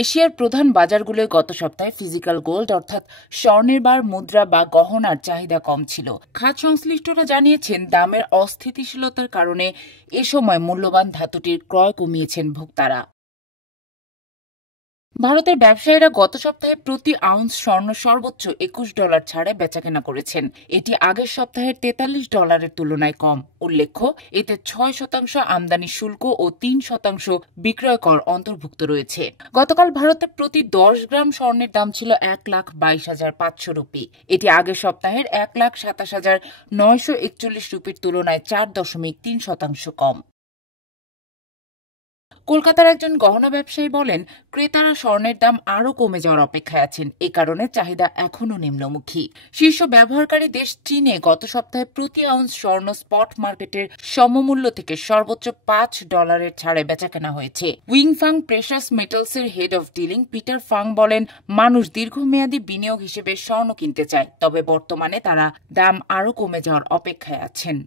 এশিয়ার প্রধান বাজারগুলোয় গত সপ্তাহে ফিজিক্যাল গোল্ড অর্থাৎ স্বর্ণের বার, মুদ্রা বা গহনার চাহিদা কম ছিল। খাত সংশ্লিষ্টরা জানিয়েছেন, দামের অস্থিতিশীলতার কারণে এ সময় মূল্যবান ধাতুটির ক্রয় কমিয়েছেন ভোক্তারা। ভারতের ব্যবসায়ীরা গত সপ্তাহে প্রতি আউন্স স্বর্ণ সর্বোচ্চ $21 ছাড়ে বেচাকেনা করেছেন। এটি আগের সপ্তাহের $43 তুলনায় কম। উল্লেখ্য, এতে 6% আমদানি শুল্ক ও 3% বিক্রয় কর অন্তর্ভুক্ত রয়েছে। গতকাল ভারতে প্রতি 10 গ্রাম স্বর্ণের দাম ছিল 1,22,500 রুপি। এটি আগের সপ্তাহের 1,27,941 রুপির তুলনায় 4.3% কম। কলকাতার একজন গহনা ব্যবসায়ী বলেন, ক্রেতারা স্বর্ণের দাম আরও কমে যাওয়ার অপেক্ষায় আছেন। এ কারণে চাহিদা এখনও নিম্নমুখী। শীর্ষ ব্যবহারকারী দেশ চীনে গত সপ্তাহে প্রতি আউন্স স্বর্ণ স্পট মার্কেটের সমমূল্য থেকে সর্বোচ্চ $5 ছাড়ে বেচাকেনা হয়েছে। উইংফাং প্রেশাস মেটালসের head of dealing Peter Fung বলেন, মানুষ দীর্ঘমেয়াদী বিনিয়োগ হিসেবে স্বর্ণ কিনতে চায়, তবে বর্তমানে তারা দাম আরও কমে যাওয়ার অপেক্ষায় আছেন।